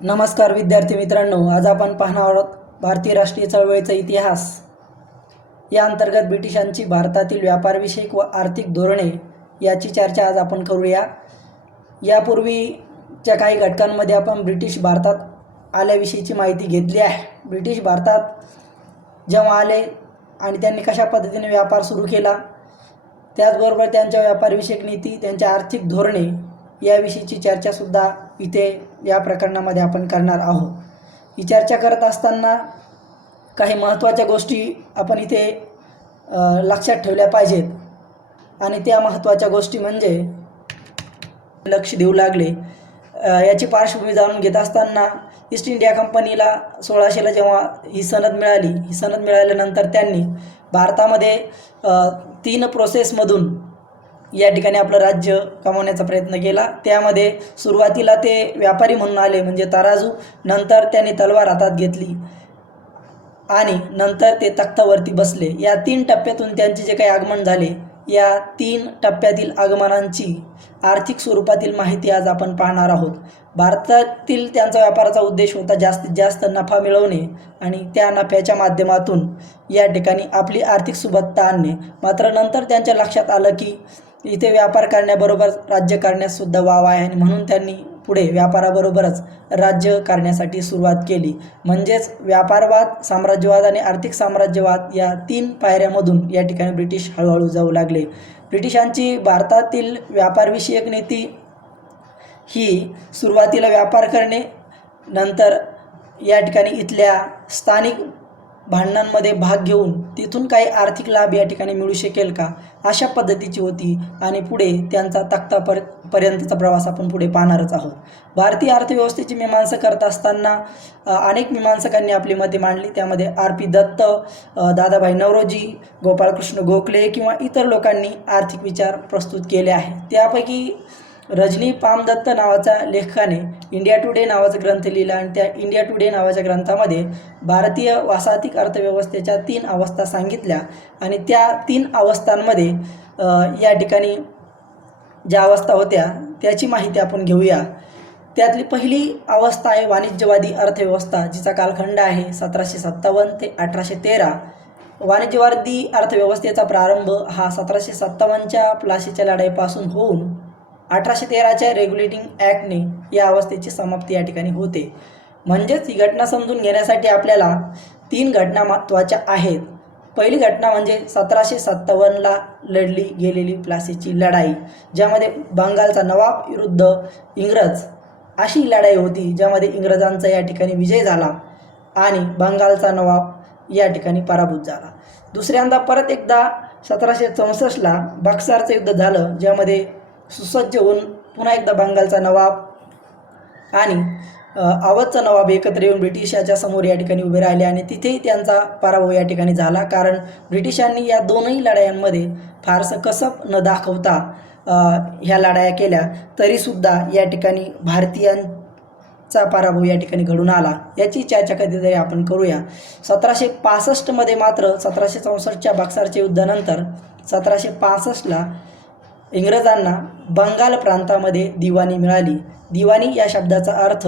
नमस्कार विद्यार्थी मित्रांनो, आज आपण पाहणार आहोत भारतीय राष्ट्रीय चळवळीचा इतिहास या अंतर्गत ब्रिटिशांची भारतातील व्यापारविषयक व आर्थिक धोरणे याची चर्चा आज आपण करूया। यापूर्वीच्या काही घटकांमध्ये आपण ब्रिटिश भारतात आल्याविषयीची माहिती घेतली आहे। ब्रिटिश भारतात जेव्हा आले आणि त्यांनी कशा पद्धतीने व्यापार सुरू केला, त्याचबरोबर त्यांच्या व्यापारविषयक नीती, त्यांच्या आर्थिक धोरणे याविषयीची चर्चासुद्धा इथे या प्रकरणामध्ये आपण करणार आहोत। ही चर्चा करत असताना काही महत्त्वाच्या गोष्टी आपण इथे लक्षात ठेवल्या पाहिजेत आणि त्या महत्त्वाच्या गोष्टी म्हणजे लक्ष देऊ लागले याची पार्श्वभूमी जाणून घेत असताना ईस्ट इंडिया कंपनीला 1600ला जेव्हा ही सनद मिळाल्यानंतर त्यांनी भारतामध्ये 3 प्रोसेसमधून या ठिकाणी आपलं राज्य कमवण्याचा प्रयत्न केला। त्यामध्ये सुरुवातीला ते व्यापारी म्हणून आले म्हणजे तराजू, नंतर त्यांनी तलवार हातात घेतली आणि नंतर ते तख्तावरती बसले। या 3 टप्प्यातून त्यांचे जे काही आगमन झाले, या 3 टप्प्यातील आगमनांची आर्थिक स्वरूपातील माहिती आज आपण पाहणार आहोत। भारतातील त्यांचा व्यापाराचा उद्देश होता जास्तीत जास्त नफा मिळवणे आणि त्या नफ्याच्या माध्यमातून या ठिकाणी आपली आर्थिक सुबत्ता आणणे। मात्र नंतर त्यांच्या लक्षात आलं की इथे व्यापार करण्याबरोबर राज्य करण्यासुद्धा वाव आहे आणि म्हणून त्यांनी पुढे व्यापाराबरोबरच राज्य करण्यासाठी सुरुवात केली। म्हणजेच व्यापारवाद, साम्राज्यवाद आणि आर्थिक साम्राज्यवाद या 3 पायऱ्यामधून या ठिकाणी ब्रिटिश हळूहळू जाऊ लागले। ब्रिटिशांची भारतातील व्यापारविषयक नीती ही सुरुवातीला व्यापार करणे, नंतर या ठिकाणी इथल्या स्थानिक भांडणांमध्ये भाग घेऊन तिथून काही आर्थिक लाभ या ठिकाणी मिळू शकेल का, अशा पद्धतीची होती आणि पुढे त्यांचा तख्तापर्यंतचा प्रवास आपण पुढे पाहणारच आहोत। भारतीय अर्थव्यवस्थेची मीमांसा करत असताना अनेक मीमांसकांनी आपली मते मांडली। त्यामध्ये R.P. दत्त, दादाभाई नौरोजी, गोपाळकृष्ण गोखले किंवा इतर लोकांनी आर्थिक विचार प्रस्तुत केले आहे। त्यापैकी रजनी पामदत्त नावाच्या लेखकाने इंडिया टुडे नावाचा ग्रंथ लिहिला आणि त्या इंडिया टुडे नावाच्या ग्रंथामध्ये भारतीय वासाहतिक अर्थव्यवस्थेच्या 3 अवस्था सांगितल्या आणि त्या 3 अवस्थांमध्ये या ठिकाणी ज्या अवस्था होत्या त्याची माहिती आपण घेऊया। त्यातली पहिली अवस्था आहे वाणिज्यवादी अर्थव्यवस्था, जिचा कालखंड आहे 1757 ते 1813। वाणिज्यवादी अर्थव्यवस्थेचा प्रारंभ हा 1757च्या प्लासीच्या लढाईपासून होऊन 1813च्या रेग्युलेटिंग ॲक्टने या अवस्थेची समाप्ती या ठिकाणी होते। म्हणजेच ही घटना समजून घेण्यासाठी आपल्याला 3 घटना महत्त्वाच्या आहेत। पहिली घटना म्हणजे 1757ला लढली गेलेली प्लासीची लढाई, ज्यामध्ये बंगालचा नवाब विरुद्ध इंग्रज अशी लढाई होती, ज्यामध्ये इंग्रजांचा या ठिकाणी विजय झाला आणि बंगालचा नवाब या ठिकाणी पराभूत झाला। दुसऱ्यांदा परत एकदा 1764ला बक्सारचं युद्ध झालं, ज्यामध्ये सुसज्ज होऊन पुन्हा एकदा बंगालचा नवाब आणि अवधचा नवाब एकत्र येऊन ब्रिटिशाच्या समोर या ठिकाणी उभे राहिले आणि तिथेही त्यांचा पराभव या ठिकाणी झाला, कारण ब्रिटिशांनी या दोनही लढायांमध्ये फारसं कसब न दाखवता ह्या लढाया केल्या, तरीसुद्धा या ठिकाणी भारतीयांचा पराभव या ठिकाणी घडून आला। याची चर्चा कधीतरी आपण करूया। 1765मध्ये मात्र 1764च्या बक्सारच्या युद्धानंतर 1765ला इंग्रजांना बंगाल प्रांतामध्ये दिवाणी मिळाली। दिवाणी या शब्दाचा अर्थ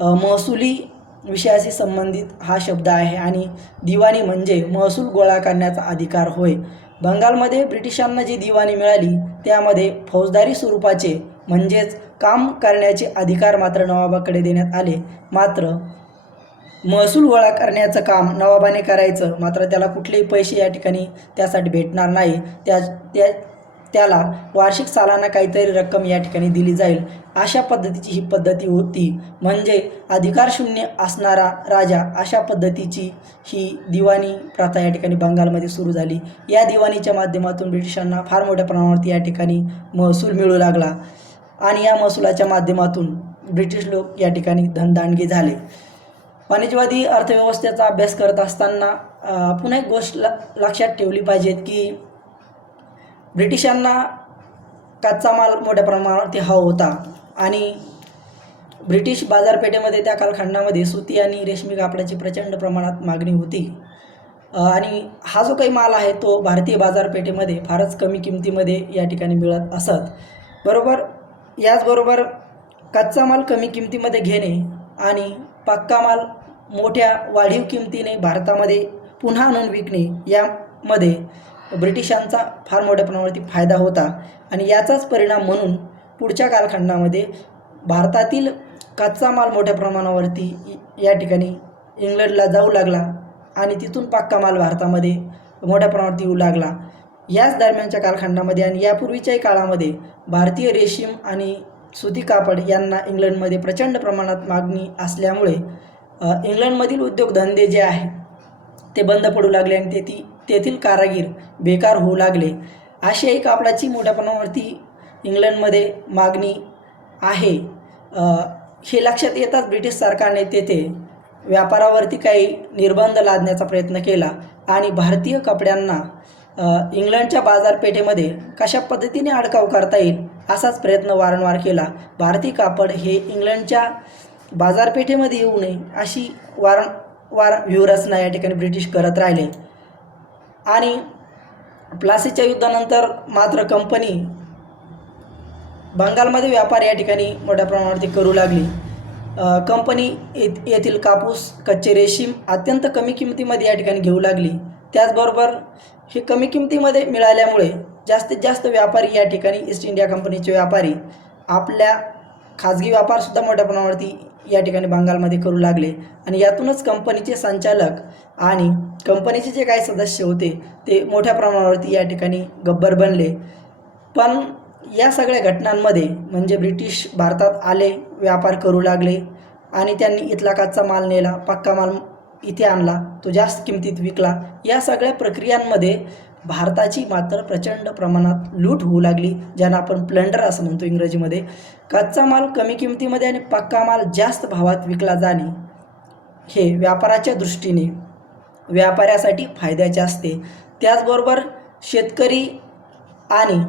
महसुली विषयाशी संबंधित हा शब्द आहे आणि दिवाणी म्हणजे महसूल गोळा करण्याचा अधिकार होय। बंगालमध्ये ब्रिटिशांना जी दिवाणी मिळाली त्यामध्ये फौजदारी स्वरूपाचे म्हणजेच काम करण्याचे अधिकार मात्र नवाबाकडे देण्यात आले। मात्र महसूल गोळा करण्याचं काम नवाबाने करायचं, मात्र त्याला कुठलेही पैसे या ठिकाणी त्यासाठी भेटणार नाही। त्याला वार्षिक सालाना काहीतरी रक्कम या ठिकाणी दिली जाईल, अशा पद्धतीची ही पद्धती होती। म्हणजे अधिकारशून्य असणारा राजा अशा पद्धतीची ही दिवाणी प्रथा या ठिकाणी बंगालमध्ये सुरू झाली। या दिवाणीच्या माध्यमातून ब्रिटिशांना फार मोठ्या प्रमाणावरती या ठिकाणी महसूल मिळू लागला आणि या महसुलाच्या माध्यमातून ब्रिटिश लोक या ठिकाणी धनदांडगे झाले। वाणिज्यवादी अर्थव्यवस्थेचा अभ्यास करत असताना पुन्हा एक गोष्ट लक्षात ठेवली पाहिजे की ब्रिटिशांना कच्चा माल मोठ्या प्रमाणावरती हवा होता आणि ब्रिटिश बाजारपेठेमध्ये त्या कालखंडामध्ये सुती आणि रेशमी कापडाची प्रचंड प्रमाणात मागणी होती आणि हा जो काही माल आहे तो भारतीय बाजारपेठेमध्ये फारच कमी किमतीमध्ये या ठिकाणी मिळत असत। याचबरोबर कच्चा माल कमी किमतीमध्ये घेणे आणि पक्का माल मोठ्या वाढीव किमतीने भारतामध्ये पुन्हा आणून विकणे यामध्ये ब्रिटिशांचा फार मोठ्या प्रमाणावरती फायदा होता आणि याचाच परिणाम म्हणून पुढच्या कालखंडामध्ये भारतातील कच्चा माल मोठ्या प्रमाणावरती या ठिकाणी इंग्लंडला जाऊ लागला आणि तिथून पक्का माल भारतामध्ये मोठ्या प्रमाणात येऊ लागला. याच दरम्यानच्या कालखंडामध्ये आणि यापूर्वीच्याही काळामध्ये भारतीय रेशीम आणि सुती कापड यांना इंग्लंडमध्ये प्रचंड प्रमाणात मागणी असल्यामुळे इंग्लंडमधील उद्योगधंदे जे आहे ते बंद पडू लागले आणि तेथील कारागीर बेकार होऊ लागले. आशियाई कापडाची मोठ्या प्रमाणावरती इंग्लंडमध्ये मागणी आहे हे लक्षात येताच ब्रिटिश सरकारने तेथे व्यापारावरती काही निर्बंध लादण्याचा प्रयत्न केला आणि भारतीय कपड्यांना इंग्लंडच्या बाजारपेठेमध्ये कशा पद्धतीने अडकाव करता येईल असाच प्रयत्न वारंवार केला. भारतीय कापड हे इंग्लंडच्या बाजारपेठेमध्ये येऊ नये अशी वारंवार व्यूहरचना या ठिकाणी ब्रिटिश करत राहिले आणि प्लासीच्या युद्धानंतर मात्र कंपनी बंगालमध्ये व्यापार या ठिकाणी मोठ्या प्रमाणावरती करू लागली. कंपनी येथील कापूस, कच्चे रेशीम अत्यंत कमी किमतीमध्ये या ठिकाणी घेऊ लागली. त्याचबरोबर हे कमी किमतीमध्ये मिळाल्यामुळे जास्तीत जास्त व्यापारी या ठिकाणी ईस्ट इंडिया कंपनीचे व्यापारी आपल्या खाजगी व्यापारसुद्धा मोठ्या प्रमाणावरती या ठिकाणी बंगालमध्ये करू लागले आणि यातूनच कंपनीचे संचालक आणि कंपनीचे जे काही सदस्य होते ते मोठ्या प्रमाणावरती या ठिकाणी गब्बर बनले. पण या सगळ्या घटनांमध्ये म्हणजे ब्रिटिश भारतात आले, व्यापार करू लागले आणि त्यांनी इथला कच्चा माल नेला, पक्का माल इथे आणला, तो जास्त किमतीत विकला. या सगळ्या प्रक्रियांमध्ये भारताची मात्र प्रचंड प्रमाणात लूट होऊ लागली, ज्यांना आपण प्लंडर असं म्हणतो इंग्रजीमध्ये. कच्चा माल कमी किमतीमध्ये आणि पक्का माल जास्त भावात विकला जाणे हे व्यापाराच्या दृष्टीने व्यापाऱ्यासाठी फायद्याचे असते. त्याचबरोबर शेतकरी आणि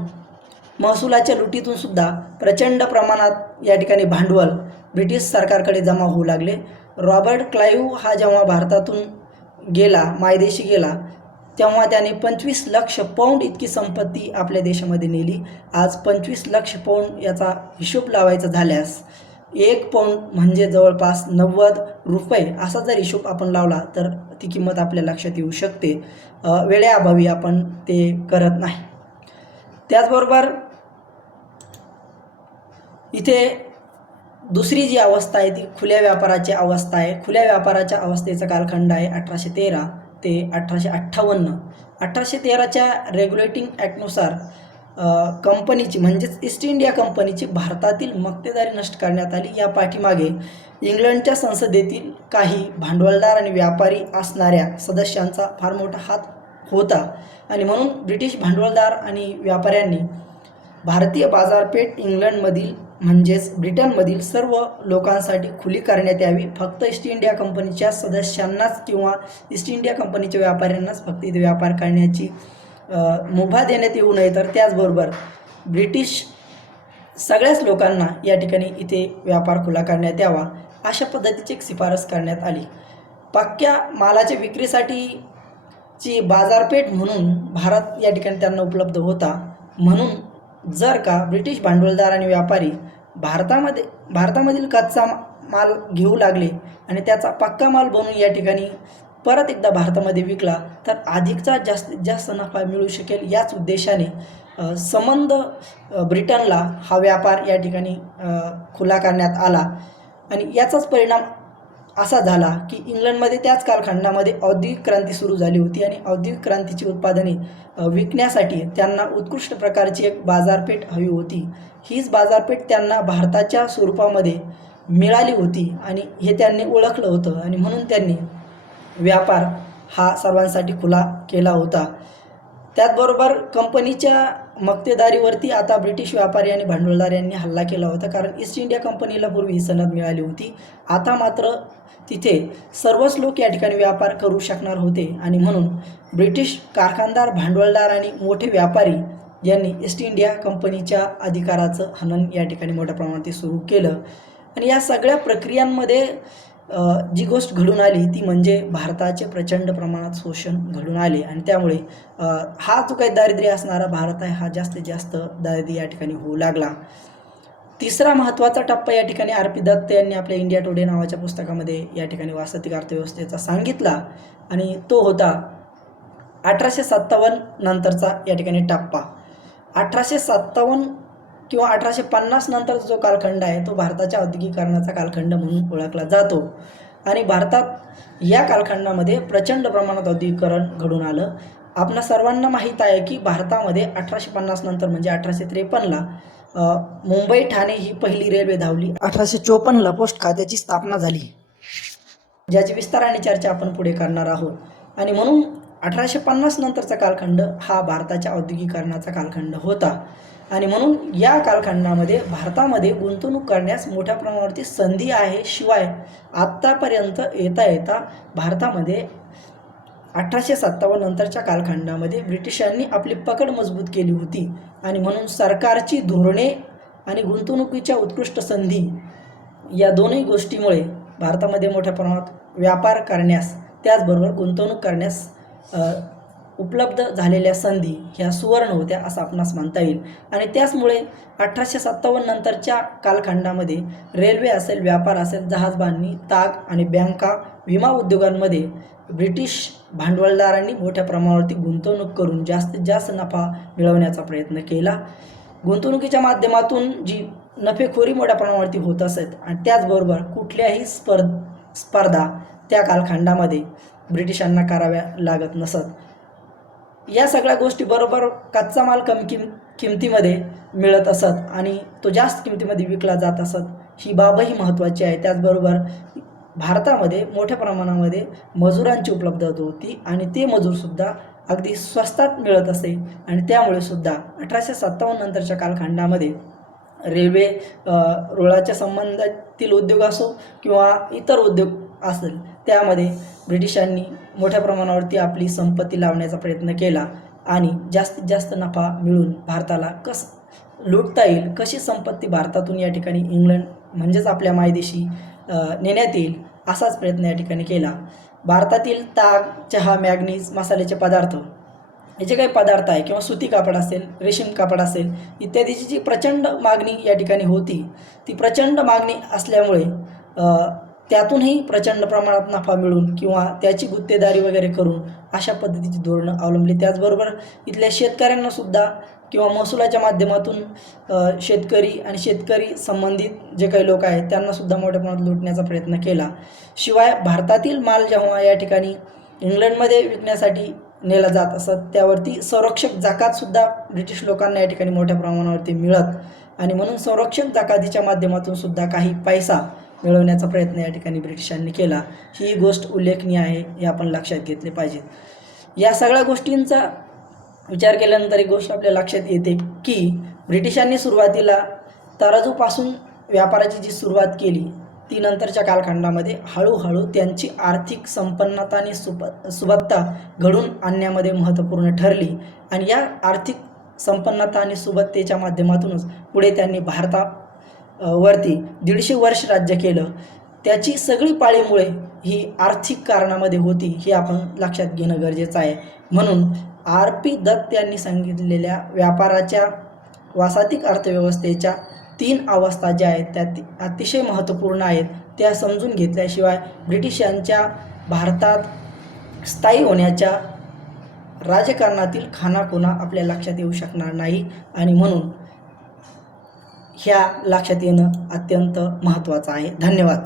महसुलाच्या लुटीतून सुद्धा प्रचंड प्रमाणात या ठिकाणी भांडवल ब्रिटिश सरकारकडे जमा होऊ लागले. रॉबर्ट क्लाईव्ह हा जेव्हा भारतातून गेला, मायदेशी गेला, तेव्हा त्याने 25 लाख पाऊंड इतकी संपत्ती आपल्या देशामध्ये नेली. आज 25 लाख पाऊंड याचा हिशोब लावायचा झाल्यास 1 पाऊंड म्हणजे जवळपास 90 रुपये असा जर हिशोब आपण लावला तर ती किंमत आपल्या लक्षात येऊ शकते. वेळेअभावी आपण ते करत नाही. त्याचबरोबर इथे दुसरी जी अवस्था आहे ती खुल्या व्यापाराची अवस्था आहे. खुल्या व्यापाराच्या अवस्थेचा कालखंड आहे 1813 ते 1858. 1813च्या रेग्युलेटिंग ॲक्टनुसार कंपनीची म्हणजेच ईस्ट इंडिया कंपनीची भारतातील मक्तेदारी नष्ट करण्यात आली. या पाठीमागे इंग्लंडच्या संसदेतील काही भांडवलदार आणि व्यापारी असणाऱ्या सदस्यांचा फार मोठा हात होता आणि म्हणून ब्रिटिश भांडवलदार आणि व्यापाऱ्यांनी भारतीय बाजारपेठ इंग्लंडमधील म्हणजेच ब्रिटनमधील सर्व लोकांसाठी खुली करण्यात यावी. फक्त ईस्ट इंडिया कंपनीच्या सदस्यांनाच किंवा ईस्ट इंडिया कंपनीच्या व्यापाऱ्यांनाच फक्त इथे व्यापार करण्याची मुभा देण्यात येऊ नये, तर त्याचबरोबर ब्रिटिश सगळ्याच लोकांना या ठिकाणी इथे व्यापार खुला करण्यात यावा अशा पद्धतीची एक शिफारस करण्यात आली. पक्क्या मालाच्या विक्रीसाठीची बाजारपेठ म्हणून भारत या ठिकाणी त्यांना उपलब्ध होता. म्हणून जर का ब्रिटिश भांडवलदार आणि व्यापारी भारतामधील कच्चा माल घेऊ लागले आणि त्याचा पक्का माल बनवून या ठिकाणी परत एकदा भारतामध्ये विकला तर अधिकचा जास्तीत जास्त नफा मिळू शकेल. याच उद्देशाने संबंध ब्रिटनला हा व्यापार या ठिकाणी खुला करण्यात आला आणि याचाच परिणाम असा झाला की इंग्लंडमध्ये त्याच कालखंडामध्ये औद्योगिक क्रांती सुरू झाली होती आणि औद्योगिक क्रांतीची उत्पादने विकण्यासाठी त्यांना उत्कृष्ट प्रकारची एक बाजारपेठ हवी होती. हीच बाजारपेठ त्यांना भारताच्या स्वरूपामध्ये मिळाली होती आणि हे त्यांनी ओळखलं होतं आणि म्हणून त्यांनी व्यापार हा सर्वांसाठी खुला केला होता. त्याचबरोबर कंपनीच्या मक्तेदारीवरती आता ब्रिटिश व्यापारी आणि भांडवलदार यांनी हल्ला केला होता, कारण ईस्ट इंडिया कंपनीला पूर्वी सनद मिळाली होती. आता मात्र तिथे सर्वच लोक या ठिकाणी व्यापार करू शकणार होते आणि म्हणून ब्रिटिश कारखानदार, भांडवलदार आणि मोठे व्यापारी यांनी ईस्ट इंडिया कंपनीच्या अधिकाराचं हनन या ठिकाणी मोठ्या प्रमाणात सुरू केलं. आणि या सगळ्या प्रक्रियांमध्ये जी गोष्ट घडून आली ती म्हणजे भारताचे प्रचंड प्रमाणात शोषण घडून आले आणि त्यामुळे हा जो काही दारिद्र्य असणारा भारत आहे हा जास्तीत जास्त दारिद्र्य या ठिकाणी होऊ लागला. तिसरा महत्त्वाचा टप्पा या ठिकाणी आर पी दत्त यांनी आपल्या इंडिया टुडे नावाच्या पुस्तकामध्ये या ठिकाणी वास्तविक अर्थव्यवस्थेचा सांगितला आणि तो होता 1857 नंतरचा या ठिकाणी टप्पा. 1857 किंवा 1850 नंतरचा जो कालखंड आहे तो भारताच्या औद्योगिकीकरणाचा कालखंड म्हणून ओळखला जातो आणि भारतात या कालखंडामध्ये प्रचंड प्रमाणात औद्योगिकीकरण घडून आलं. आपणा सर्वांना माहीत आहे की भारतामध्ये 1850 नंतर म्हणजे 1853ला मुंबई ठाणे ही पहिली रेल्वे धावली. 1854ला पोस्ट खात्याची स्थापना झाली, ज्याची विस्ताराने चर्चा आपण पुढे करणार आहोत. आणि म्हणून 1850 नंतरचा कालखंड हा भारताच्या औद्योगिकीकरणाचा कालखंड होता आणि म्हणून या कालखंडामध्ये भारतामध्ये गुंतवणूक करण्यास मोठ्या प्रमाणावरती संधी आहे. शिवाय आत्तापर्यंत येता भारतामध्ये 1857 नंतरच्या कालखंडामध्ये ब्रिटिशांनी आपली पकड मजबूत केली होती आणि म्हणून सरकारची धोरणे आणि गुंतवणुकीच्या उत्कृष्ट संधी या दोन्ही गोष्टीमुळे भारतामध्ये मोठ्या प्रमाणात व्यापार करण्यास त्याचबरोबर गुंतवणूक करण्यास उपलब्ध झालेल्या संधी ह्या सुवर्ण होत्या असं आपणास म्हणता येईल. आणि त्याचमुळे 1857 नंतरच्या कालखंडामध्ये रेल्वे असेल, व्यापार असेल, जहाज बांधणी, ताग आणि बँका, विमा उद्योगांमध्ये ब्रिटिश भांडवलदारांनी मोठ्या प्रमाणावरती गुंतवणूक करून जास्तीत जास्त नफा मिळवण्याचा प्रयत्न केला. गुंतवणुकीच्या माध्यमातून जी नफेखोरी मोठ्या प्रमाणावरती होत असत आणि त्याचबरोबर कुठल्याही स्पर्धा त्या कालखंडामध्ये ब्रिटिशांना कराव्या लागत नसत. या सगळ्या गोष्टी बरोबर कच्चा माल कमी किमतीमध्ये मिळत असत आणि तो जास्त किमतीमध्ये विकला जात असत, ही बाबही महत्त्वाची आहे. त्याचबरोबर भारतामध्ये मोठ्या प्रमाणामध्ये मजुरांची उपलब्धता होती आणि ते मजूरसुद्धा अगदी स्वस्तात मिळत असे आणि त्यामुळे सुद्धा 1857 नंतरच्या कालखंडामध्ये रेल्वे, रुळाच्या संबंधातील उद्योग असो किंवा इतर उद्योग असेल त्यामध्ये ब्रिटिशांनी मोठ्या प्रमाणावरती आपली संपत्ती लावण्याचा प्रयत्न केला आणि जास्तीत जास्त नफा मिळून भारताला कसं लुटता येईल, कशी संपत्ती भारतातून या ठिकाणी इंग्लंड म्हणजेच आपल्या मायदेशी नेण्यात येईल असाच प्रयत्न या ठिकाणी केला. भारतातील ताग, चहा, मॅग्नीज, मसाल्याचे पदार्थ हे जे काही पदार्थ आहे किंवा सुती कापड असेल, रेशीम कापड असेल इत्यादीची जी प्रचंड मागणी या ठिकाणी होती, ती प्रचंड मागणी असल्यामुळे त्यातूनही प्रचंड प्रमाणात नफा मिळून किंवा त्याची गुत्तेदारी वगैरे करून अशा पद्धतीची धोरणं अवलंबली. त्याचबरोबर इथल्या शेतकऱ्यांनासुद्धा किंवा महसुलाच्या माध्यमातून शेतकरी आणि शेतकरी संबंधित जे काही लोक आहेत त्यांनासुद्धा मोठ्या प्रमाणात लुटण्याचा प्रयत्न केला. शिवाय भारतातील माल जेव्हा या ठिकाणी इंग्लंडमध्ये विकण्यासाठी नेला जात असत त्यावरती संरक्षक जकातसुद्धा ब्रिटिश लोकांना या ठिकाणी मोठ्या प्रमाणावरती मिळत आणि म्हणून संरक्षक जकातीच्या माध्यमातून सुद्धा काही पैसा मिळवण्याचा प्रयत्न या ठिकाणी ब्रिटिशांनी केला. ही गोष्ट उल्लेखनीय आहे, हे आपण लक्षात घेतले पाहिजे. या सगळ्या गोष्टींचा विचार केल्यानंतर एक गोष्ट आपल्या लक्षात येते की ब्रिटिशांनी सुरुवातीला तराजूपासून व्यापाराची जी सुरुवात केली ती नंतरच्या कालखंडामध्ये हळूहळू त्यांची आर्थिक संपन्नता आणि सुबत्ता घडून आणण्यामध्ये महत्त्वपूर्ण ठरली आणि या आर्थिक संपन्नता आणि सुबत्तेच्या माध्यमातूनच पुढे त्यांनी भारतावरती 150 वर्ष राज्य केलं. त्याची सगळी पाळीमुळे ही आर्थिक कारणामध्ये होती हे आपण लक्षात घेणं गरजेचं आहे. म्हणून आर पी दत्त यांनी सांगितलेल्या व्यापाराच्या वासातिक अर्थव्यवस्थेच्या 3 अवस्था ज्या आहेत त्या अतिशय महत्त्वपूर्ण आहेत, त्या समजून घेतल्याशिवाय ब्रिटिशांच्या भारतात स्थायी होण्याच्या राजकारणातील खानाखुणा आपल्या लक्षात येऊ शकणार नाही आणि म्हणून ह्या लक्षात येणं अत्यंत महत्त्वाचं आहे. धन्यवाद.